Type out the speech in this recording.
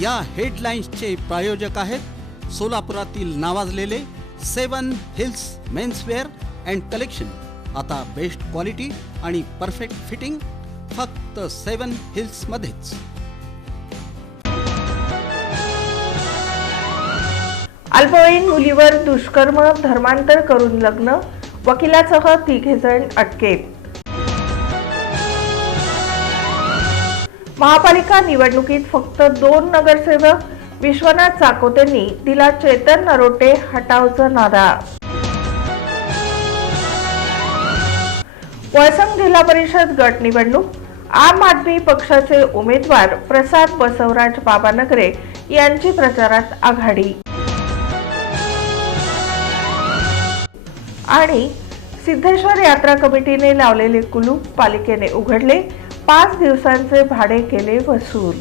या हेडलाईन्सचे प्रायोजक आहेत सोलापुरातील नावाजलेले 7 हिल्स मेन्सवेअर अँड कलेक्शन. आता बेस्ट क्वालिटी आणि परफेक्ट फिटिंग फक्त 7 हिल्स मध्येच. अल्पवयीन मुलीवर दुष्कर्म, धर्मांतर करून लग्न, वकिलासह 3 जण अटकेत. महापालिका निवडणुकीत फक्त 2 नगरसेवक, विश्वनाथ चाकोतेंनी दिला चेतन नरोटे हटावचा नारा. वळसंग जिल्हा परिषद गट निवडणूक, आम आदमी पक्षाचे उमेदवार प्रसाद बसवराज बाबानगरे यांची प्रचारात आघाडी. आणि सिद्धेश्वर यात्रा कमिटीने लावलेले कुलूप पालिकेने उघडले, 5 दिवसांचे भाडे केले वसूल.